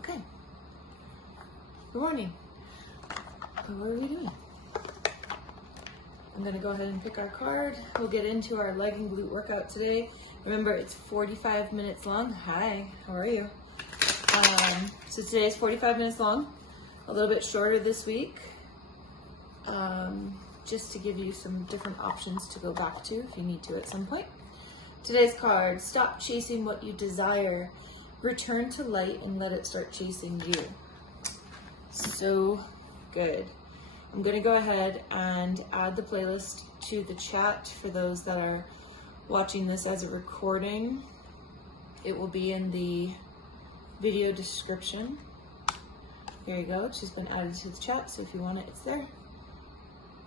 Okay. Good morning. So what are we doing? I'm gonna go ahead and pick our card. We'll get into our leg and glute workout today. Remember, it's 45 minutes long. Hi, how are you? So today is 45 minutes long, a little bit shorter this week, just to give you some different options to go back to if you need to at some point. Today's card, stop chasing what you desire. Return to light and let it start chasing you. So good. I'm gonna go ahead and add the playlist to the chat for those that are watching this as a recording. It will be in the video description. There you go, it's just been added to the chat, so if you want it, it's there.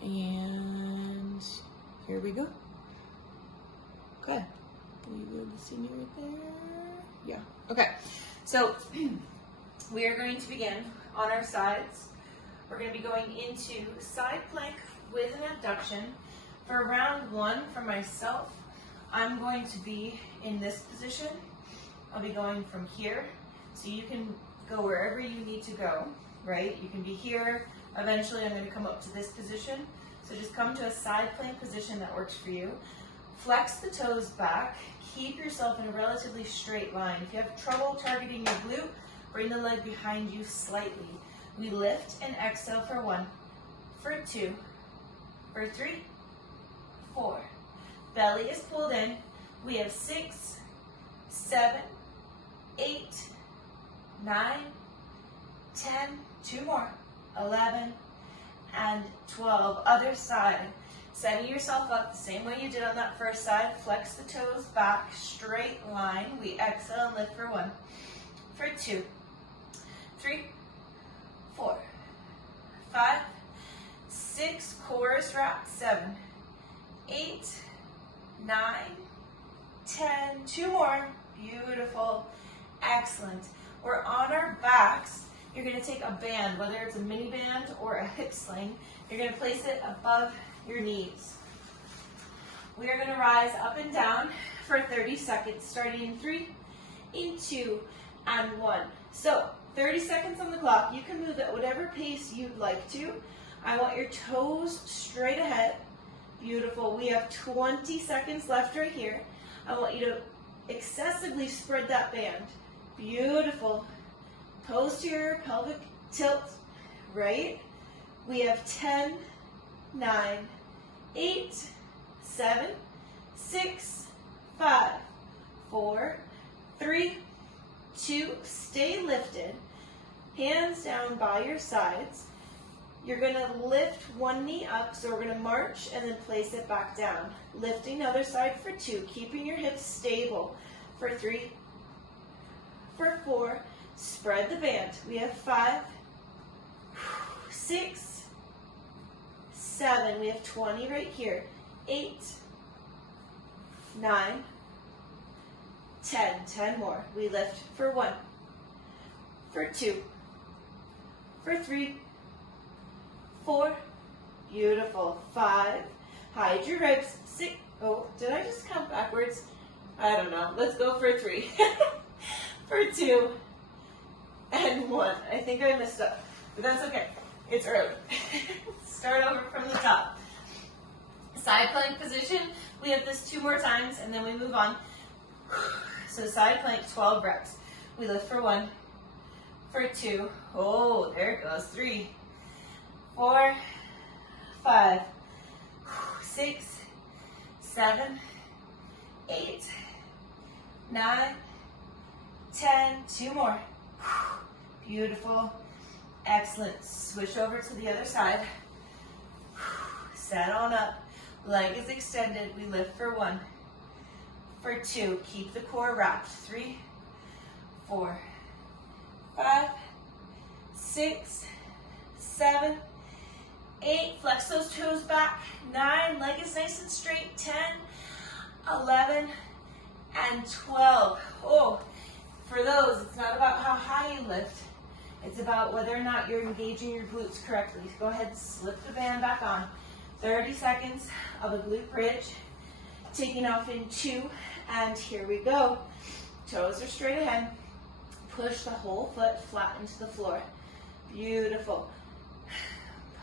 And here we go. Okay, will you be able to see me right there? Yeah, okay. So we are going to begin on our sides. We're going to be going into side plank with an abduction. For round one, for myself, I'm going to be in this position. I'll be going from here, so you can go wherever you need to go, right? You can be here. Eventually, I'm going to come up to this position. So just come to a side plank position that works for you. Flex the toes back. Keep yourself in a relatively straight line. If you have trouble targeting your glute, bring the leg behind you slightly. We lift and exhale for 1, for 2, for 3, 4. Belly is pulled in. We have 6, 7, 8, 9, 10, 2 more, 11, and 12. Other side. Setting yourself up the same way you did on that first side. Flex the toes back, straight line. We exhale and lift for 1, for 2, 3, 4, 5, 6, chorus wrap, 7, 8, 9, 10, 2 more, beautiful, excellent. We're on our backs. You're gonna take a band, whether it's a mini band or a hip sling, you're gonna place it above your knees. We are gonna rise up and down for 30 seconds, starting in 3, in 2, and 1. So, 30 seconds on the clock. You can move at whatever pace you'd like to. I want your toes straight ahead. Beautiful. We have 20 seconds left right here. I want you to excessively spread that band. Beautiful. Posterior pelvic tilt, right? We have 10, 9, 8, 7, 6, 5, 4, 3, 2, stay lifted. Hands down by your sides. You're going to lift one knee up, so we're going to march and then place it back down. Lifting the other side for 2, keeping your hips stable. For 3, for 4, spread the band. We have 5, 6, 7, we have 20 right here. 8, 9, 10, 10 more. We lift for 1, for 2, for 3, 4, beautiful, 5, hide your ribs, 6, oh, did I just count backwards? I don't know, let's go for 3, for 2, and 1. I think I messed up, but that's okay, it's early. Start over from the top. Side plank position, we have this 2 more times, and then we move on. So side plank, 12 reps. We lift for 1, for 2, oh, there it goes, 3, 4, 5, 6, 7, 8, 9, 10, 2 more. Beautiful, excellent. Switch over to the other side. Set on up, leg is extended. We lift for 1, for 2, keep the core wrapped. 3, 4, 5, 6, 7, 8, flex those toes back. 9, leg is nice and straight. 10, 11, and 12. Oh, for those, it's not about how high you lift. It's about whether or not you're engaging your glutes correctly. Go ahead and slip the band back on. 30 seconds of a glute bridge. Taking off in 2, and here we go. Toes are straight ahead. Push the whole foot flat into the floor. Beautiful.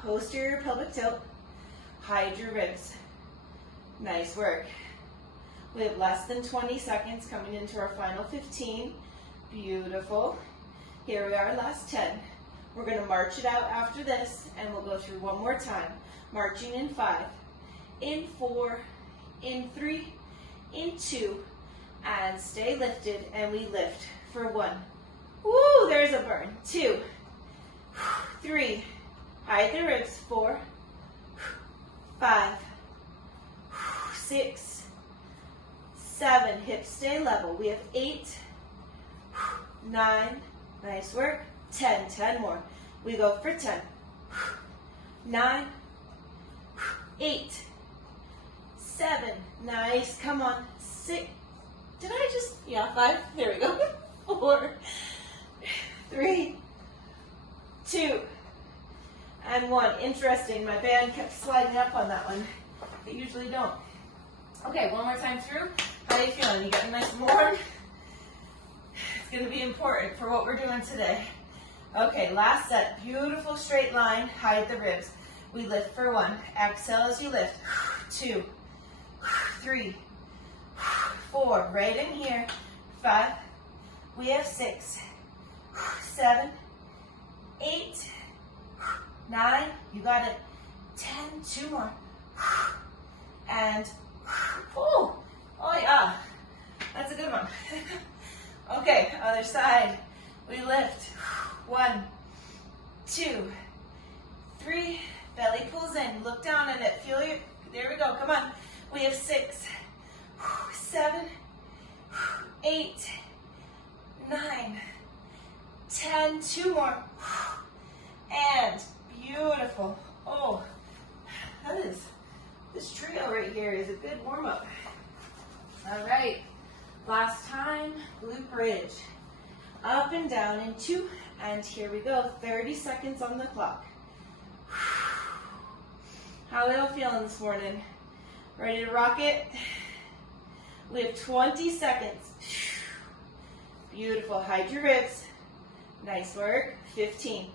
Posterior pelvic tilt. Hide your ribs. Nice work. We have less than 20 seconds coming into our final 15. Beautiful. Here we are, last 10. We're going to march it out after this, and we'll go through one more time. Marching in 5, in 4, in 3, in 2, and stay lifted, and we lift for 1. Woo, there's a burn. 2, 3, hide the ribs. 4, 5, 6, 7, hips stay level. We have 8, 9, nice work, 10 more. We go for 10, 9, 8, 7, nice, come on, 6, did I just, yeah, 5, there we go, 4, 3, 2, and 1. Interesting, my band kept sliding up on that one. They usually don't. Okay, one more time through. How are you feeling? You getting nice and warm? It's going to be important for what we're doing today. Okay, last set. Beautiful straight line. Hide the ribs. We lift for 1. Exhale as you lift. 2, 3, 4. Right in here. 5. We have 6, 7, 8, 9. You got it. 10. 2 more. And oh yeah, that's a good one. Okay, other side. We lift. 1, 2, 3. Belly pulls in. Look down at it. Feel your. There we go. Come on. We have 6, 7, 8, 9, 10. 2 more. And beautiful. Oh, that is. This trio right here is a good warm-up. All right, last time, glute bridge. Up and down in 2, and here we go, 30 seconds on the clock. How are y'all feeling this morning? Ready to rock it? We have 20 seconds. Beautiful, hide your ribs. Nice work, 15.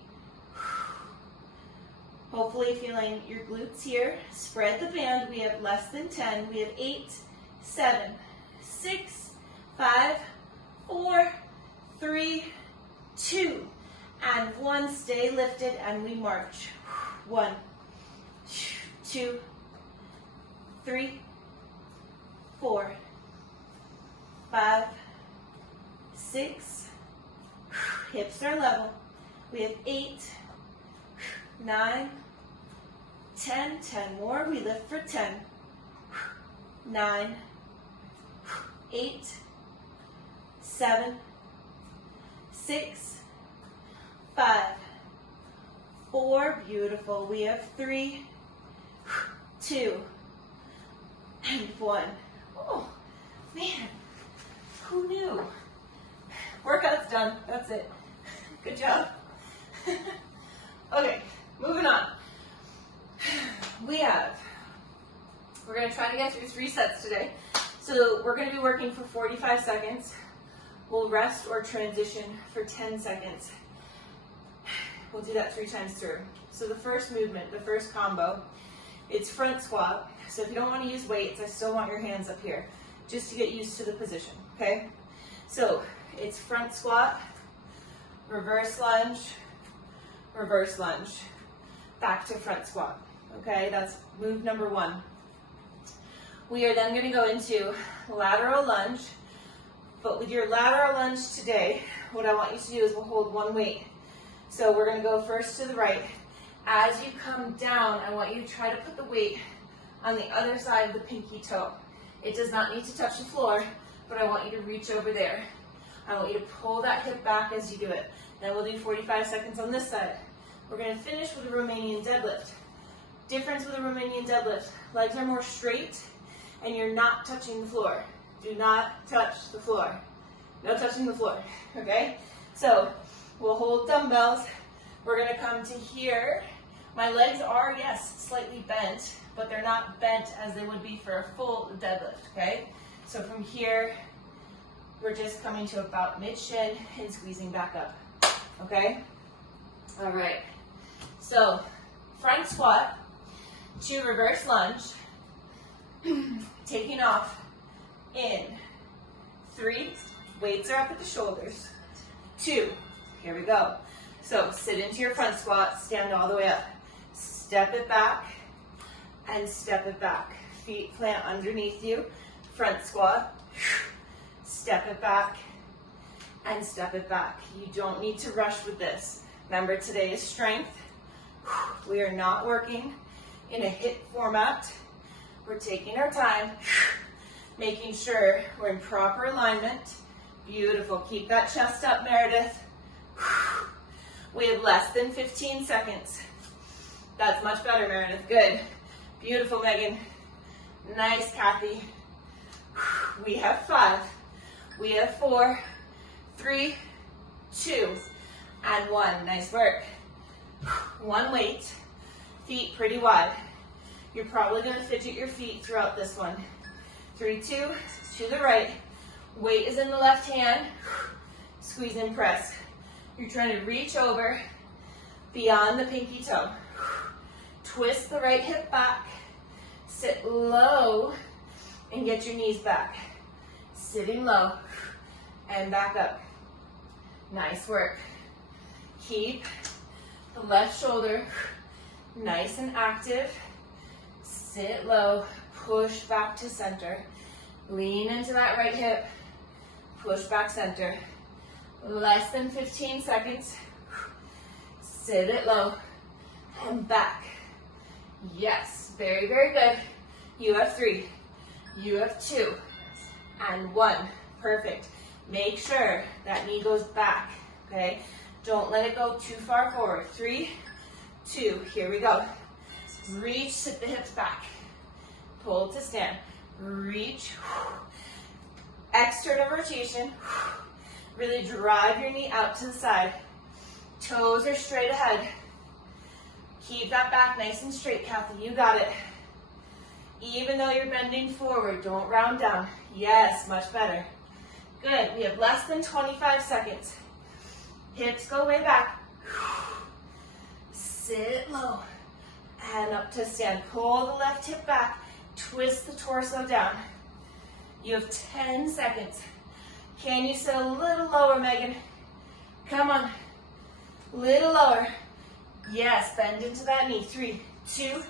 Hopefully feeling your glutes here. Spread the band. We have less than 10. We have 8, 7, 6, 5, 4, 3, 2, and 1. Stay lifted and we march. 1, 2, 3, 4, 5, 6. Hips are level. We have 8, 9, 10, 10 more. We lift for 10, 9, 8, 7, 6, 5, 4. Beautiful. We have 3, 2, and 1. Oh, man. Who knew? Workout's done. That's it. Good job. Okay, moving on. We're going to try to get through 3 sets today. So we're going to be working for 45 seconds. We'll rest or transition for 10 seconds. We'll do that 3 times through. So the first movement, the first combo, it's front squat. So if you don't want to use weights, I still want your hands up here, just to get used to the position, okay? So it's front squat, reverse lunge, back to front squat. Okay, that's move number 1. We are then going to go into lateral lunge, but with your lateral lunge today, what I want you to do is we'll hold 1 weight. So we're going to go first to the right. As you come down, I want you to try to put the weight on the other side of the pinky toe. It does not need to touch the floor, but I want you to reach over there. I want you to pull that hip back as you do it. Then we'll do 45 seconds on this side. We're going to finish with a Romanian deadlift. Difference with a Romanian deadlift, legs are more straight and you're not touching the floor. Do not touch the floor. No touching the floor, okay? So we'll hold dumbbells. We're going to come to here. My legs are, yes, slightly bent, but they're not bent as they would be for a full deadlift, okay? So from here We're just coming to about mid-shin and squeezing back up, okay? All right, so front squat to reverse lunge, taking off in 3, weights are up at the shoulders, 2, here we go. So sit into your front squat, stand all the way up, step it back, and step it back. Feet plant underneath you, front squat, step it back, and step it back. You don't need to rush with this. Remember, today is strength. We are not working in a HIIT format. We're taking our time, making sure we're in proper alignment. Beautiful. Keep that chest up, Meredith. We have less than 15 seconds. That's much better, Meredith. Good. Beautiful, Megan. Nice, Kathy. We have 5. We have 4, 3, 2, and 1. Nice work. 1 weight. Feet pretty wide. You're probably going to fidget your feet throughout this one. 3, 2, to the right. Weight is in the left hand. Squeeze and press. You're trying to reach over beyond the pinky toe. Twist the right hip back. Sit low and get your knees back. Sitting low and back up. Nice work. Keep the left shoulder nice and active. Sit low, push back to center. Lean into that right hip. Push back center. Less than 15 seconds. Sit it low and back. Yes, very, very good. You have 3. You have 2. And 1. Perfect. Make sure that knee goes back, okay? Don't let it go too far forward. 3, 2, here we go. Reach, sit the hips back. Pull to stand. Reach. External rotation. Really drive your knee out to the side. Toes are straight ahead. Keep that back nice and straight, Kathy. You got it. Even though you're bending forward, don't round down. Yes, much better. Good. We have less than 25 seconds. Hips go way back. Sit low. And up to stand. Pull the left hip back. Twist the torso down. You have 10 seconds. Can you sit a little lower, Megan? Come on. Little lower. Yes, bend into that knee. 3, 2,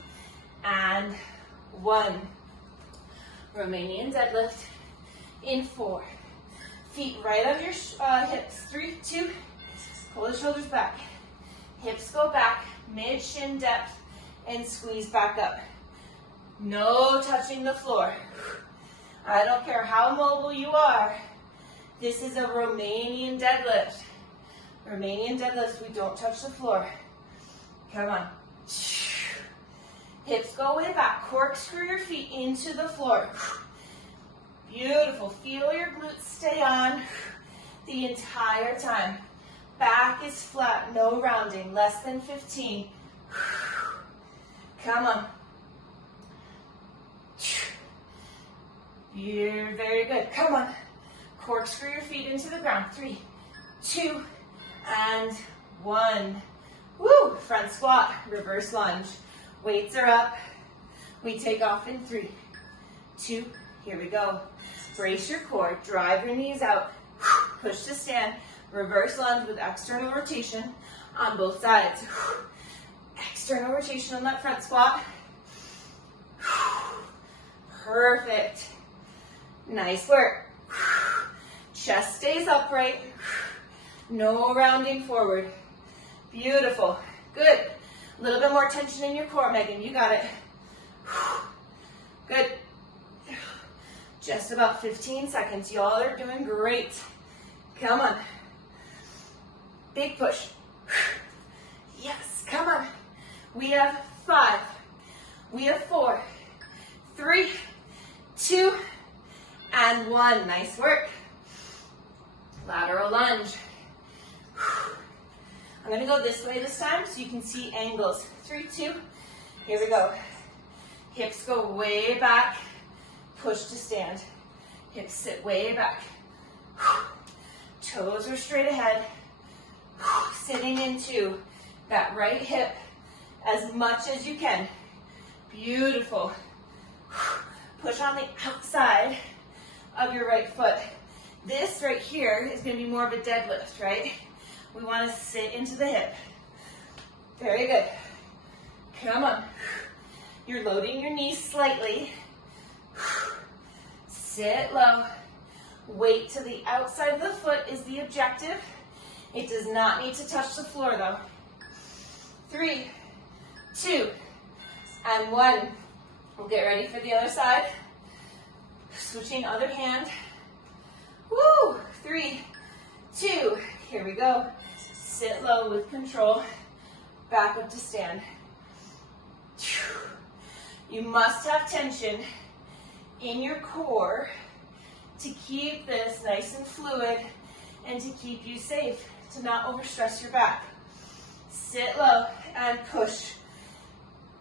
and 1. Romanian deadlift in 4. Feet right on your hips. 3, 2, pull the shoulders back. Hips go back, mid-shin depth, and squeeze back up. No touching the floor. I don't care how mobile you are. This is a Romanian deadlift. Romanian deadlifts, we don't touch the floor. Come on. Hips go way back. Corkscrew your feet into the floor. Beautiful. Feel your glutes stay on the entire time. Back is flat, no rounding, less than 15. Come on. You're very good. Come on. Corkscrew your feet into the ground. 3, 2, and 1. Woo! Front squat, reverse lunge. Weights are up. We take off in 3, 2, here we go. Brace your core, drive your knees out. Push to stand. Reverse lunge with external rotation on both sides. External rotation on that front squat. Perfect. Nice work. Chest stays upright. No rounding forward. Beautiful. Good. A little bit more tension in your core, Megan. You got it. Good. Just about 15 seconds. Y'all are doing great. Come on. Big push. Yes, come on. We have 5. We have 4, 3, 2, and 1. Nice work. Lateral lunge. I'm going to go this way this time so you can see angles. 3, 2. Here we go. Hips go way back. Push to stand. Hips sit way back. Toes are straight ahead. Sitting into that right hip as much as you can. Beautiful. Push on the outside of your right foot. This right here is going to be more of a deadlift, right? We want to sit into the hip. Very good. Come on. You're loading your knees slightly. Sit low. Weight to the outside of the foot is the objective. It does not need to touch the floor though. 3, 2, and 1. We'll get ready for the other side. Switching other hand. Woo! 3, 2, here we go. Sit low with control. Back up to stand. You must have tension in your core to keep this nice and fluid and to keep you safe, to not overstress your back. Sit low and push.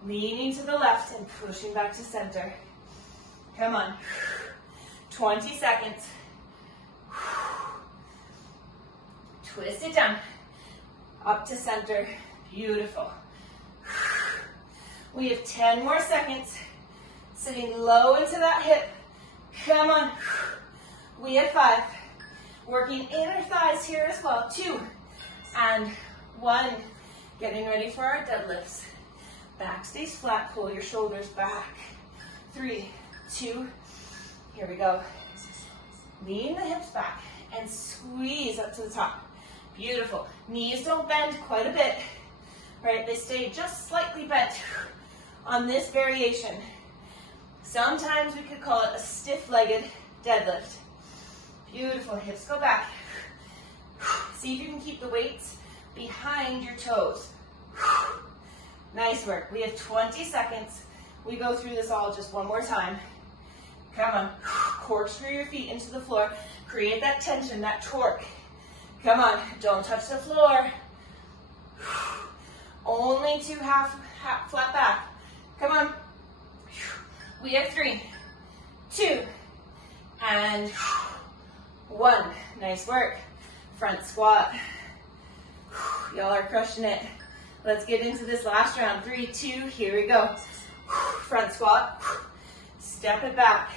Leaning to the left and pushing back to center. Come on. 20 seconds. Twist it down. Up to center. Beautiful. We have 10 more seconds. Sitting low into that hip. Come on. We have 5. Working inner thighs here as well. 2 and 1. Getting ready for our deadlifts. Back stays flat. Pull your shoulders back. 3, 2. Here we go. Lean the hips back and squeeze up to the top. Beautiful. Knees don't bend quite a bit, right? They stay just slightly bent on this variation. Sometimes we could call it a stiff-legged deadlift. Beautiful. Hips go back. See if you can keep the weights behind your toes. Nice work. We have 20 seconds. We go through this all just one more time. Come on. Corkscrew your feet into the floor. Create that tension, that torque. Come on. Don't touch the floor. Only 2 half flat back. Come on. We have 3, 2, and 1. Nice work. Front squat. Y'all are crushing it. Let's get into this last round. 3, 2, here we go. Front squat. Step it back.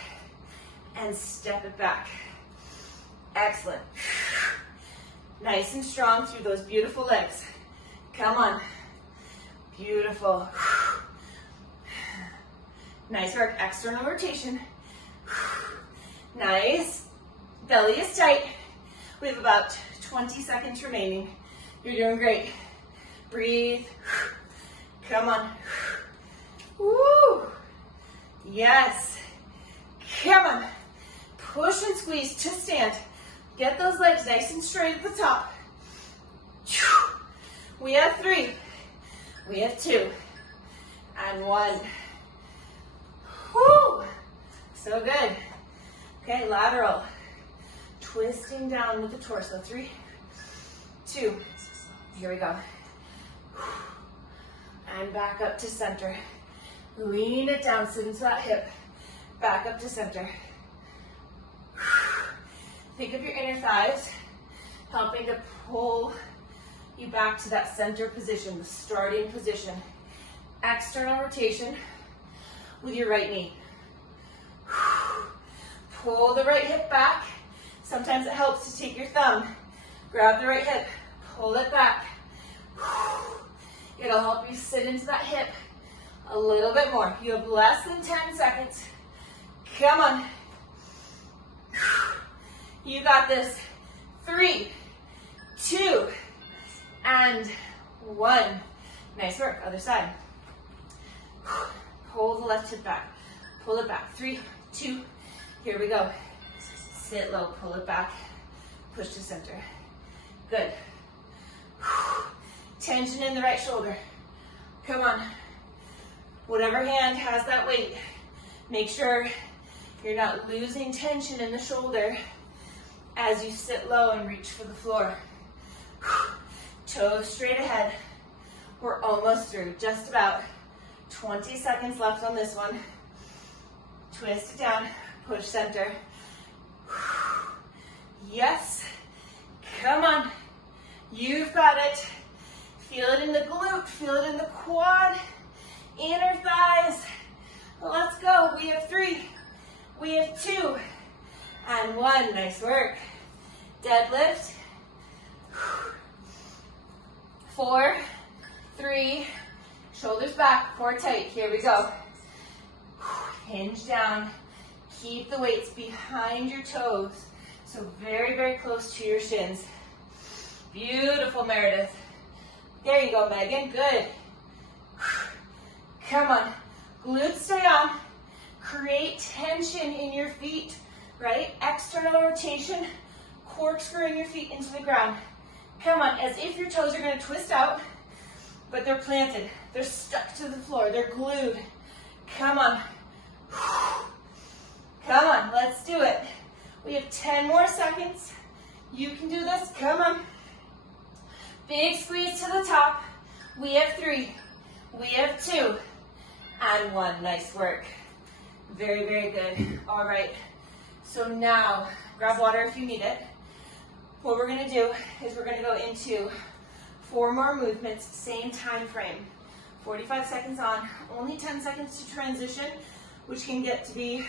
And step it back. Excellent. Nice and strong through those beautiful legs. Come on. Beautiful. Nice work. External rotation. Nice. Belly is tight. We have about 20 seconds remaining. You're doing great. Breathe. Come on. Woo. Yes. Come on. Push and squeeze to stand. Get those legs nice and straight at the top. We have 3. We have 2. And 1. Woo! So good. Okay, lateral. Twisting down with the torso. 3, 2. Here we go. And back up to center. Lean it down, sit into that hip. Back up to center. Think of your inner thighs, helping to pull you back to that center position, the starting position. External rotation with your right knee. Pull the right hip back. Sometimes it helps to take your thumb, grab the right hip, pull it back. It'll help you sit into that hip a little bit more. You have less than 10 seconds. Come on. You got this. 3, 2, and 1. Nice work. Other side. Pull the left hip back. Pull it back. 3, 2. Here we go. Sit low. Pull it back. Push to center. Good. Tension in the right shoulder. Come on. Whatever hand has that weight, make sure you're not losing tension in the shoulder as you sit low and reach for the floor. Toes straight ahead. We're almost through, just about. 20 seconds left on this one. Twist it down, push center. Yes. Come on. You've got it. Feel it in the glute. Feel it in the quad. Inner thighs. Let's go. We have 3. We have 2. And 1. Nice work. Deadlift. 4, 3, shoulders back, core tight. Here we go. Hinge down. Keep the weights behind your toes. So very, very close to your shins. Beautiful, Meredith. There you go, Megan. Good. Come on. Glutes stay on. Create tension in your feet, right? External rotation. Corkscrewing your feet into the ground. Come on, as if your toes are going to twist out, but they're planted. They're stuck to the floor. They're glued. Come on. Come on, let's do it. We have 10 more seconds. You can do this. Come on. Big squeeze to the top. We have 3. We have 2. And 1. Nice work. Very, very good. All right. So now, grab water if you need it. What we're going to do is we're going to go into 4 more movements, same time frame. 45 seconds on, only 10 seconds to transition, which can get to be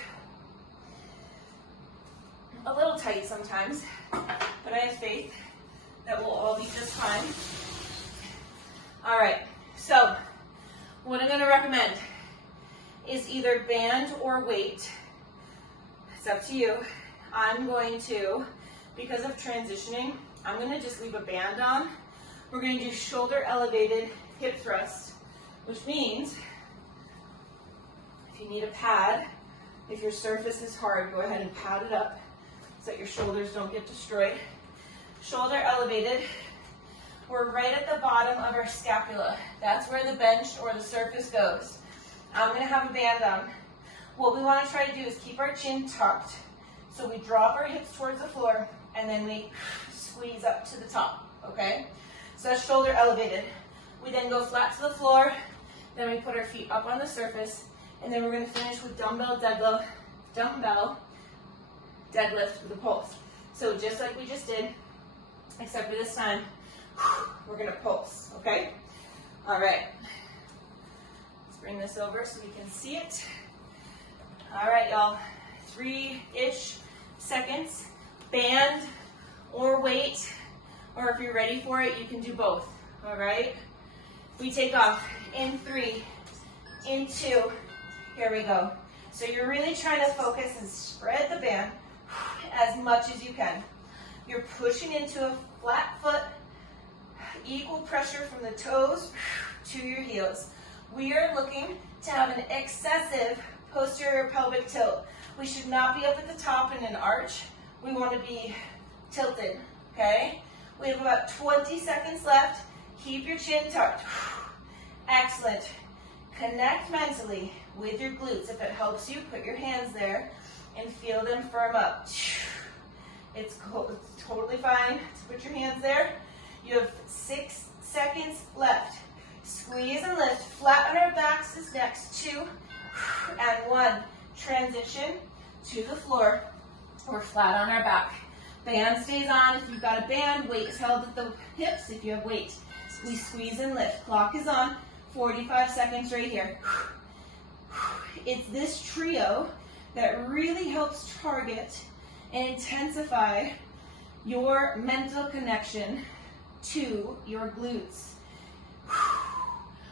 a little tight sometimes, but I have faith that we'll all be just fine. All right, so what I'm going to recommend is either band or weight. It's up to you. I'm going to, because of transitioning, I'm going to just leave a band on. We're going to do shoulder elevated hip thrust, which means if you need a pad, if your surface is hard, go ahead and pad it up so that your shoulders don't get destroyed. Shoulder elevated. We're right at the bottom of our scapula. That's where the bench or the surface goes. I'm going to have a band on. What we want to try to do is keep our chin tucked. So we drop our hips towards the floor and then we squeeze up to the top, okay? So that's shoulder elevated. We then go flat to the floor, then we put our feet up on the surface, and then we're going to finish with dumbbell deadlift with a pulse. So just like we just did, except for this time, we're going to pulse, okay? All right. Let's bring this over so we can see it. All right, y'all. 3-ish seconds. Band or weight, or if you're ready for it, you can do both. All right? We take off in 3, in 2. Here we go. So you're really trying to focus and spread the band as much as you can. You're pushing into a flat foot, equal pressure from the toes to your heels. We are looking to have an excessive posterior pelvic tilt. We should not be up at the top in an arch. We want to be tilted, okay? We have about 20 seconds left. Keep your chin tucked. Excellent. Connect mentally with your glutes. If it helps you, put your hands there and feel them firm up. It's totally fine to put your hands there. You have 6 seconds left. Squeeze and lift. Flat on our backs is next. 2 and 1. Transition to the floor. We're flat on our back. Band stays on. If you've got a band, weight is held at the hips. If you have weight, we squeeze and lift. Clock is on. 45 seconds right here. It's this trio that really helps target and intensify your mental connection to your glutes.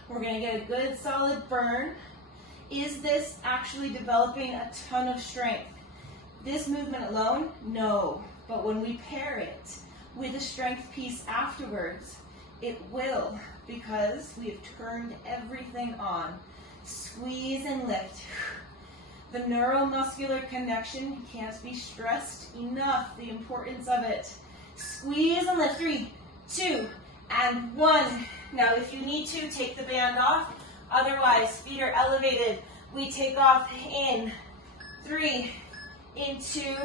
We're going to get a good solid burn. Is this actually developing a ton of strength? This movement alone, no. But when we pair it with a strength piece afterwards, it will, because we have turned everything on. Squeeze and lift. The neuromuscular connection can't be stressed enough, the importance of it. Squeeze and lift. 3, 2, and 1. Now, if you need to, take the band off. Otherwise, feet are elevated. We take off in 3, in 2.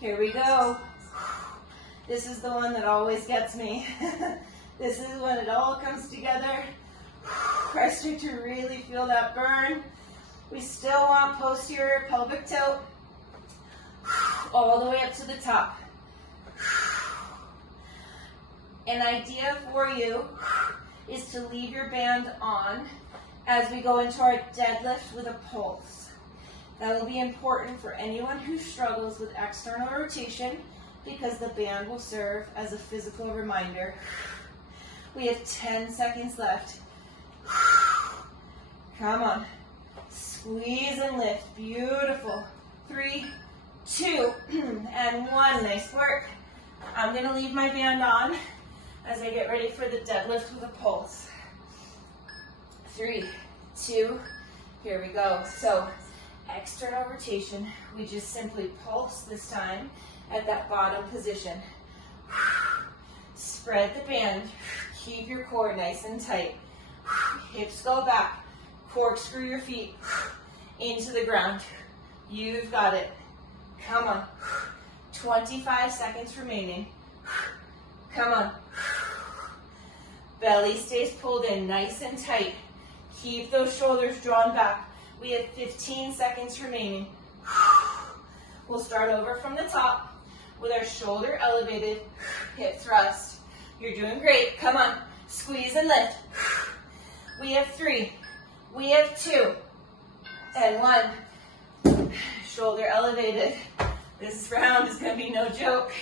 Here we go. This is the one that always gets me. This is when it all comes together. I start to really feel that burn. We still want posterior pelvic tilt all the way up to the top. An idea for you is to leave your band on as we go into our deadlift with a pulse. That will be important for anyone who struggles with external rotation because the band will serve as a physical reminder. We have 10 seconds left. Come on. Squeeze and lift. Beautiful. 3, 2, and 1. Nice work. I'm going to leave my band on as I get ready for the deadlift with a pulse. 3, 2, here we go. So, external rotation. We just simply pulse this time at that bottom position. Spread the band. Keep your core nice and tight. Hips go back. Corkscrew your feet into the ground. You've got it. Come on. 25 seconds remaining. Come on. Belly stays pulled in nice and tight. Keep those shoulders drawn back. We have 15 seconds remaining. We'll start over from the top with our shoulder elevated, hip thrust. You're doing great. Come on. Squeeze and lift. We have 3. We have 2. And 1. Shoulder elevated. This round is going to be no joke.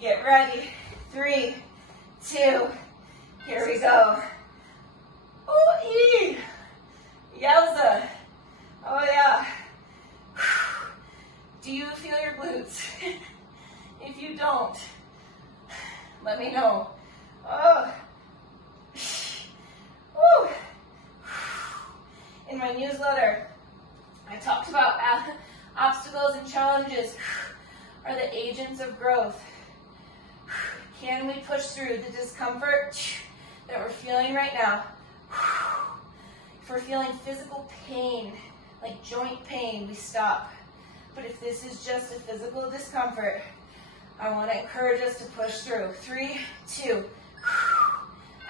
Get ready. 3, 2. Here we go. Ooh-ee. Yowza. Oh yeah. Do you feel your glutes? If you don't, let me know. Oh. Woo. In my newsletter, I talked about obstacles and challenges are the agents of growth. Can we push through the discomfort that we're feeling right now? If we're feeling physical pain, like joint pain, we stop. But if this is just a physical discomfort, I want to encourage us to push through. 3, 2,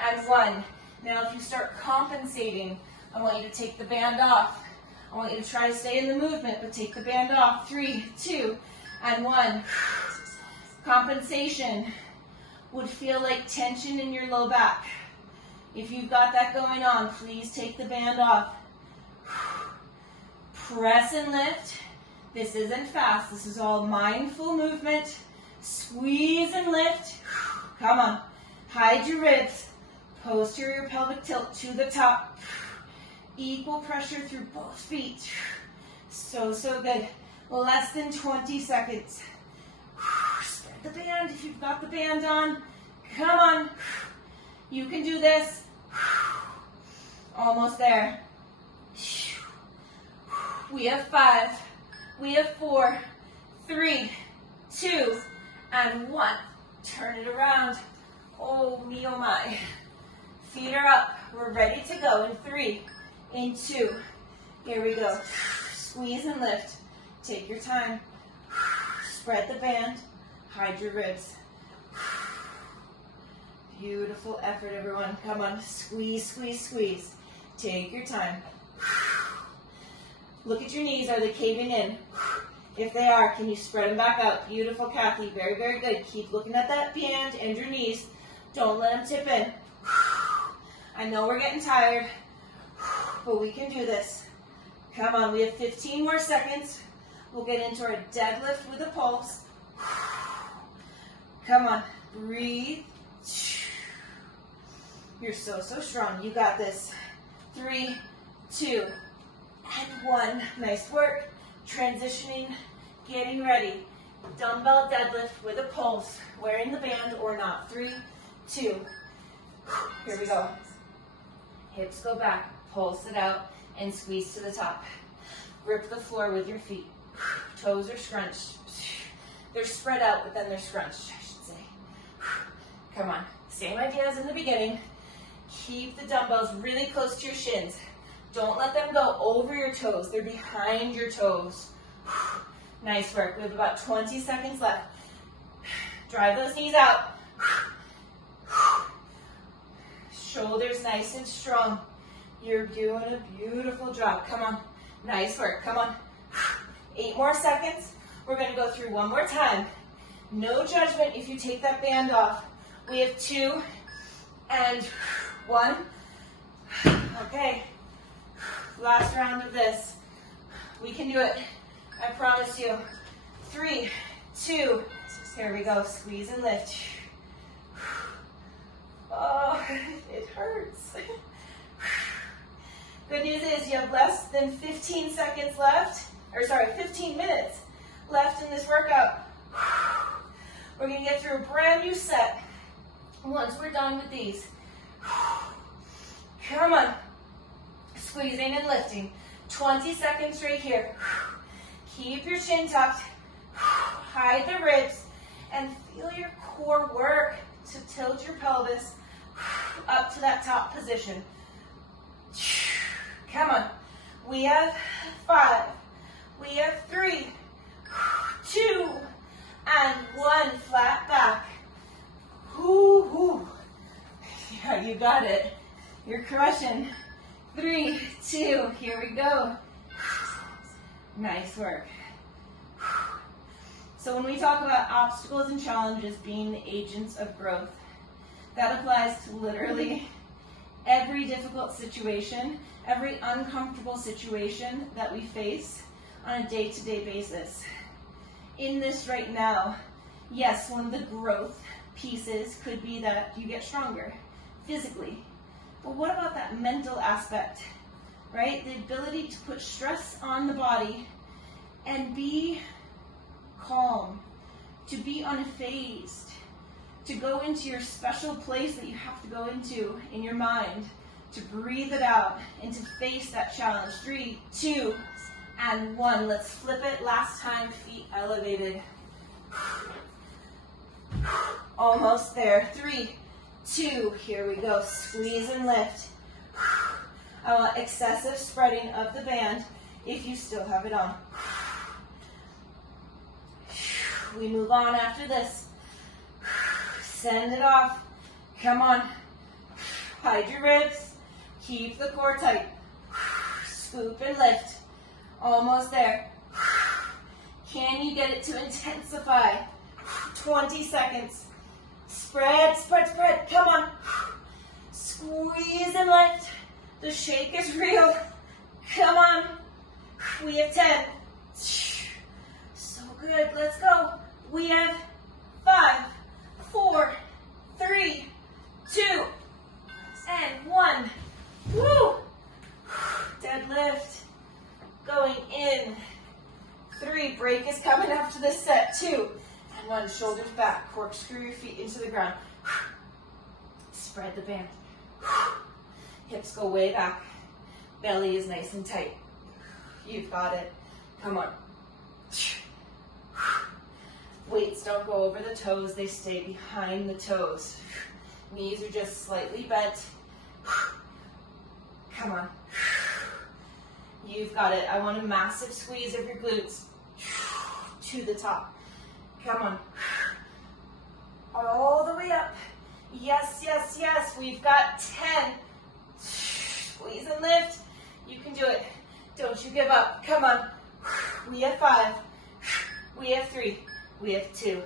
and 1. Now if you start compensating, I want you to take the band off. I want you to try to stay in the movement, but take the band off. 3, 2, and 1. Compensation would feel like tension in your low back. If you've got that going on, please take the band off. Press and lift. This isn't fast. This is all mindful movement. Squeeze and lift. Come on. Hide your ribs. Posterior pelvic tilt to the top. Equal pressure through both feet. So, so good. Less than 20 seconds. Spread the band if you've got the band on. Come on. You can do this. Almost there. We have 5. We have 4, 3, 2, and 1. Turn it around. Oh me, oh my. Feet are up. We're ready to go in 3, in 2. Here we go. Squeeze and lift. Take your time. Spread the band. Hide your ribs. Beautiful effort, everyone. Come on. Squeeze, squeeze, squeeze. Take your time. Look at your knees. Are they caving in? If they are, can you spread them back out? Beautiful, Kathy. Very, very good. Keep looking at that band and your knees. Don't let them tip in. I know we're getting tired, but we can do this. Come on. We have 15 more seconds. We'll get into our deadlift with a pulse. Come on. Breathe. You're so, so strong. You got this. 3, 2, and 1. Nice work. Transitioning, getting ready. Dumbbell deadlift with a pulse, wearing the band or not. 3, 2. Here we go. Hips go back. Pulse it out and squeeze to the top. Grip the floor with your feet. Toes are scrunched. They're spread out, but then they're scrunched, I should say. Come on. Same idea as in the beginning. Keep the dumbbells really close to your shins. Don't let them go over your toes. They're behind your toes. Nice work. We have about 20 seconds left. Drive those knees out. Shoulders nice and strong. You're doing a beautiful job. Come on. Nice work. Come on. 8 more seconds. We're going to go through one more time. No judgment if you take that band off. We have 2 and 1. Okay, last round of this. We can do it, I promise you. 3, 2, here we go, squeeze and lift. Oh, it hurts. Good news is you have less than 15 seconds left, or sorry, 15 minutes left in this workout. We're gonna get through a brand new set once we're done with these. Come on, squeezing and lifting. 20 seconds right here. Keep your chin tucked, hide the ribs, and feel your core work to tilt your pelvis up to that top position. Come on. We have 5. We have 3, 2, and 1. Flat back. Whoo. Yeah, you got it. You're crushing. 3, 2, here we go. Nice work. So when we talk about obstacles and challenges being the agents of growth, that applies to literally every difficult situation, every uncomfortable situation that we face on a day-to-day basis. In this right now, yes, one of the growth pieces could be that you get stronger physically. But what about that mental aspect, right? The ability to put stress on the body and be calm, to be unfazed, to go into your special place that you have to go into in your mind, to breathe it out and to face that challenge. 3, 2, and 1. Let's flip it. Last time, feet elevated. Almost there. 3, 2, here we go. Squeeze and lift. I want excessive spreading of the band if you still have it on. We move on after this. Send it off. Come on. Hide your ribs. Keep the core tight. Scoop and lift. Almost there. Can you get it to intensify? 20 seconds. Spread, spread, spread. Come on. Squeeze and lift. The shake is real. Come on. We have 10. So good. Let's go. We have 5, 4, 3, 2, and 1. Woo! Deadlift. Going in. 3. Break is coming after this set. 2. And 1. Shoulders back. Corkscrew your feet into the ground. Spread the band. Hips go way back. Belly is nice and tight. You've got it. Come on. Weights don't go over the toes. They stay behind the toes. Knees are just slightly bent. Come on. You've got it. I want a massive squeeze of your glutes to the top. Come on. All the way up. Yes, yes, yes. We've got 10. Squeeze and lift. You can do it. Don't you give up. Come on. We have 5. We have 3. We have 2.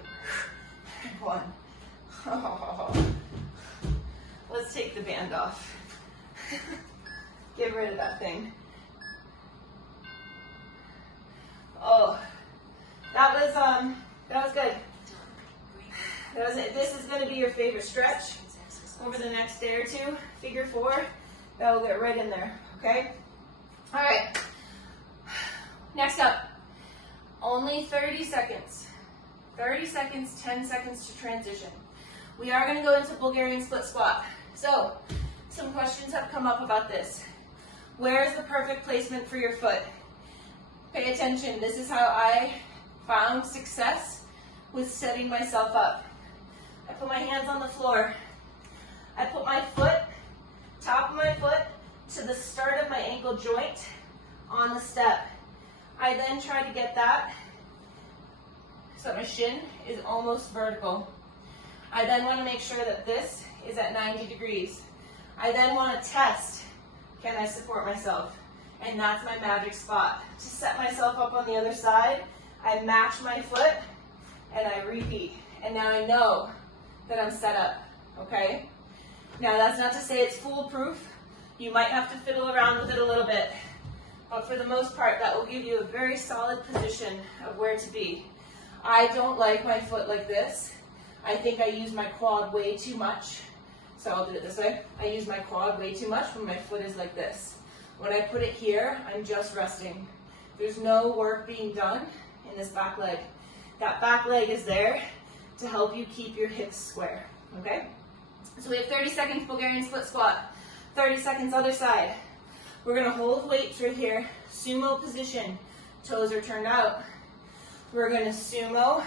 1. Oh. Let's take the band off. Get rid of that thing. Oh, that was good. That was it. This is going to be your favorite stretch over the next day or two. Figure 4. That will get right in there. Okay. All right. Next up, only 30 seconds. 30 seconds, 10 seconds to transition. We are going to go into Bulgarian split squat. So, some questions have come up about this. Where is the perfect placement for your foot? Pay attention. This is how I found success with setting myself up. I put my hands on the floor. I put my foot, top of my foot, to the start of my ankle joint on the step. I then try to get that so that my shin is almost vertical. I then want to make sure that this is at 90 degrees. I then want to test, can I support myself? And that's my magic spot. To set myself up on the other side, I match my foot and I repeat. And now I know that I'm set up, okay? Now that's not to say it's foolproof. You might have to fiddle around with it a little bit, but for the most part, that will give you a very solid position of where to be. I don't like my foot like this. I think I use my quad way too much. So I'll do it this way. I use my quad way too much when my foot is like this. When I put it here, I'm just resting. There's no work being done in this back leg. That back leg is there to help you keep your hips square, okay? So we have 30 seconds Bulgarian split squat, 30 seconds other side. We're gonna hold weights right here, sumo position, toes are turned out. We're gonna sumo,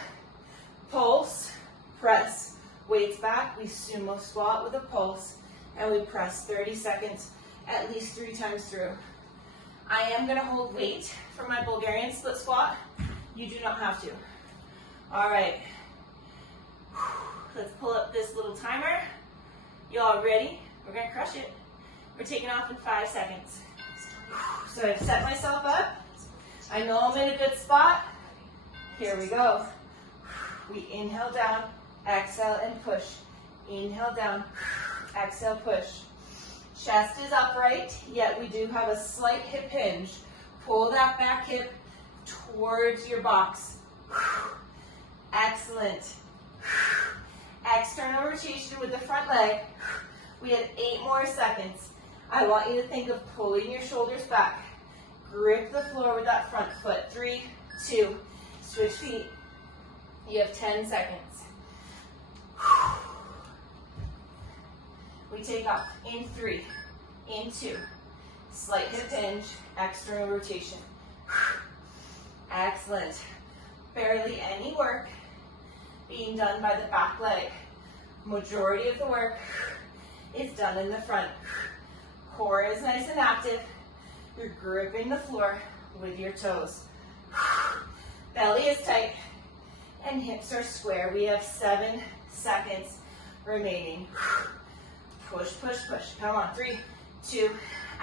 pulse, press. Weights back, we sumo squat with a pulse, and we press 30 seconds, at least 3 times through. I am gonna hold weight for my Bulgarian split squat. You do not have to. All right, let's pull up this little timer. Y'all ready? We're gonna crush it. We're taking off in 5 seconds. So I've set myself up. I know I'm in a good spot. Here we go. We inhale down, exhale and push. Inhale down, exhale, push. Chest is upright, yet we do have a slight hip hinge. Pull that back hip towards your box. Excellent. External rotation with the front leg. We have 8 more seconds. I want you to think of pulling your shoulders back. Grip the floor with that front foot. 3, 2, switch feet. You have 10 seconds. We take off in 3, in 2, slight hip hinge, external rotation. Excellent. Barely any work being done by the back leg. Majority of the work is done in the front. Core is nice and active. You're gripping the floor with your toes. Belly is tight and hips are square. We have 7 seconds remaining. Push, push, push. Come on. 3, 2,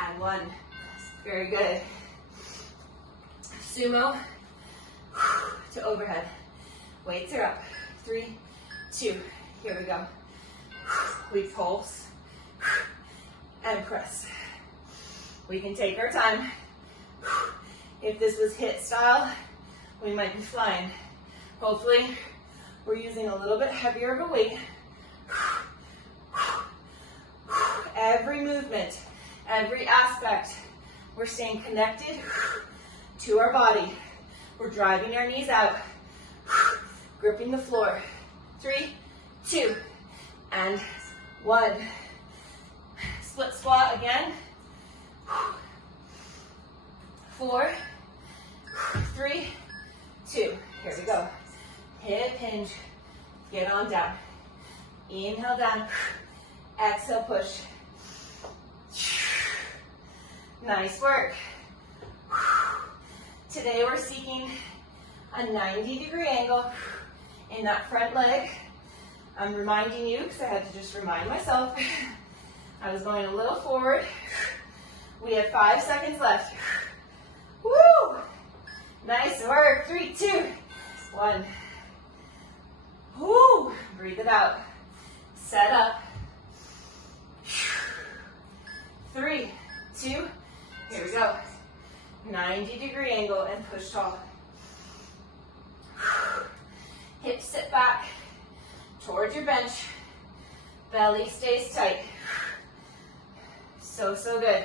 and 1. Very good. Sumo to overhead. Weights are up. 3, 2. Here we go. We pulse and press. We can take our time. If this was HIIT style, we might be flying. Hopefully, we're using a little bit heavier of a weight. Every movement, every aspect, we're staying connected to our body. We're driving our knees out, gripping the floor. 3, 2, and 1. Split squat again. 4, 3, 2. Here we go. Hip hinge. Get on down. Inhale down. Exhale, push. Nice work. Today we're seeking a 90-degree angle in that front leg. I'm reminding you, because I had to just remind myself. I was going a little forward. We have 5 seconds left. Woo! Nice work. 3, 2, 1. Woo! Breathe it out. Set up. 3, 2, here we go. 90-degree angle and push tall. Hips sit back towards your bench. Belly stays tight. So, so good.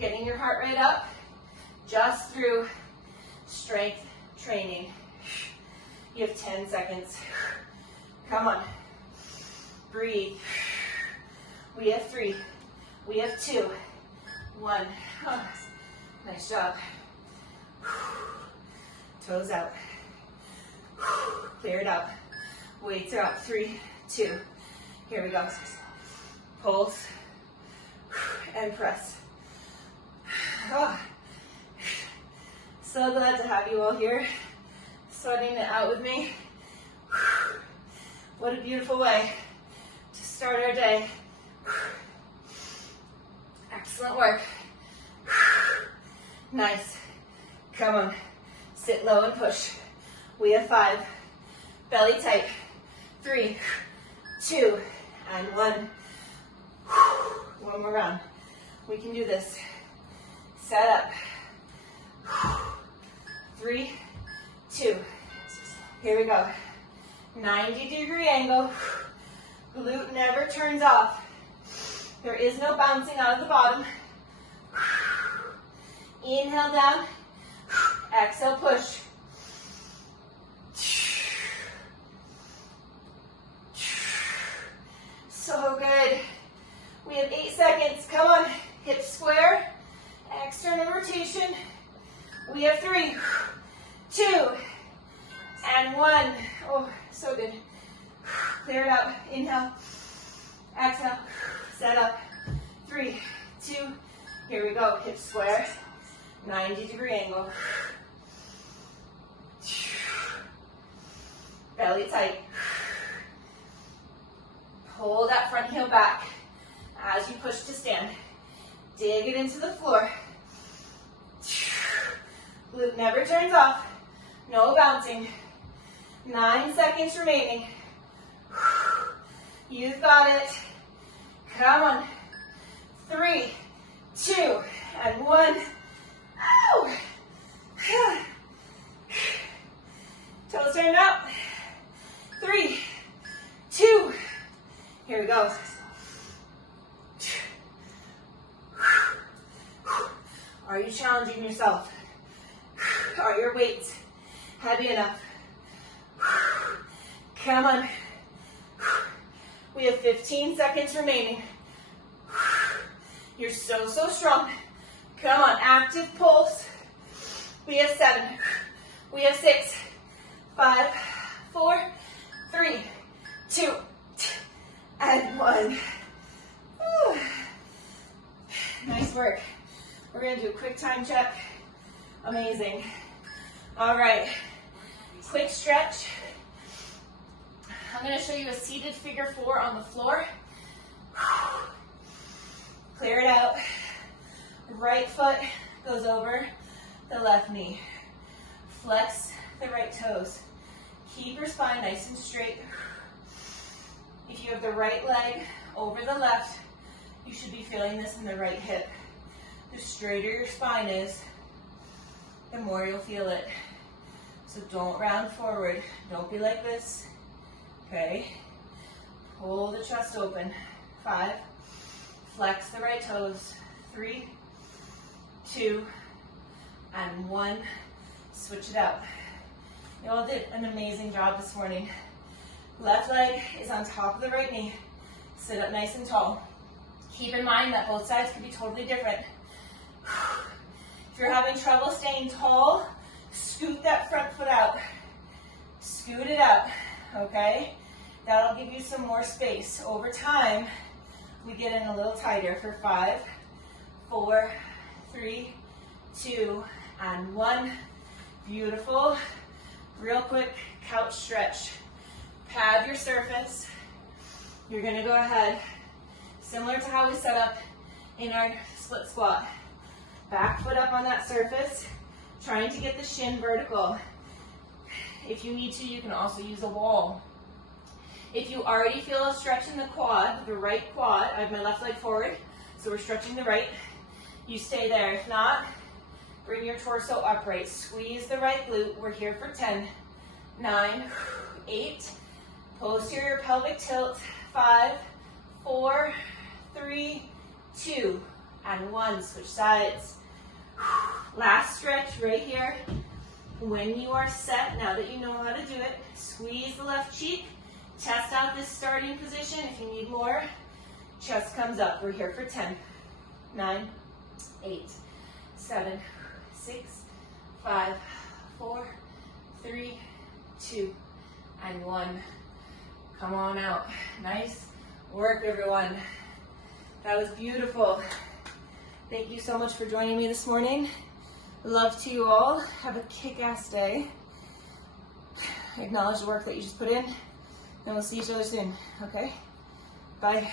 Getting your heart rate up just through strength training. You have 10 seconds. Come on. Breathe. We have 3. We have 2. 1. Oh, nice job. Toes out. Clear it up. Weights are up. 3, 2. Here we go. Pulse and press. Oh. So glad to have you all here, sweating it out with me. What a beautiful way to start our day. Excellent work. Nice. Come on. Sit low and push. We have 5, Belly tight. 3, 2, and 1. One more round. We can do this. Set up. 3, 2. Here we go. 90-degree angle. Glute never turns off. There is no bouncing out of the bottom. Inhale down. Exhale, push. So good. We have 8 seconds. Come on. Hips square. External rotation. We have 3, 2, and 1. Oh, so good. Clear it out. Inhale. Exhale. Set up. 3, 2. Here we go. Hips square. 90-degree angle. Belly tight. Pull that front heel back as you push to stand. Dig it into the floor. Glute never turns off. No bouncing. 9 seconds remaining. You've got it. Come on. 3, 2, and 1. Ow! Toes turned up. 3, 2. Here we go. Are you challenging yourself? Are your weights heavy enough? Come on. We have 15 seconds remaining. You're so strong. Come on, active pulse. We have 7. We have 6, 5, 4, 3, 2, and 1. Whew. Nice work. We're going to do a quick time check. Amazing. All right. Quick stretch. I'm going to show you a seated figure 4 on the floor. Clear it out. Right foot goes over the left knee. Flex the right toes. Keep your spine nice and straight. If you have the right leg over the left, you should be feeling this in the right hip. The straighter your spine is, the more you'll feel it. So don't round forward. Don't be like this. Okay. Pull the chest open. 5. Flex the right toes. 3, 2, and 1. Switch it up. You all did an amazing job this morning. Left leg is on top of the right knee. Sit up nice and tall. Keep in mind that both sides can be totally different. If you're having trouble staying tall, scoot that front foot out. Scoot it out, okay? That'll give you some more space. Over time, we get in a little tighter for 5, 4, 3, 2, and 1. Beautiful. Real quick couch stretch. Pad your surface. You're going to go ahead, similar to how we set up in our split squat. Back foot up on that surface, trying to get the shin vertical. If you need to, you can also use a wall. If you already feel a stretch in the quad, the right quad, I have my left leg forward, so we're stretching the right. You stay there. If not, bring your torso upright. Squeeze the right glute. We're here for 10, 9, 8. Posterior pelvic tilt. 5, 4, 3, 2, and 1. Switch sides. Last stretch right here. When you are set, now that you know how to do it, squeeze the left cheek. Chest out this starting position. If you need more, chest comes up. We're here for 10, 9, 8, 7, 6, 5, 4, 3, 2, and 1. Come on out. Nice work, everyone. That was beautiful. Thank you so much for joining me this morning. Love to you all. Have a kick-ass day. Acknowledge the work that you just put in, and we'll see each other soon, okay? Bye.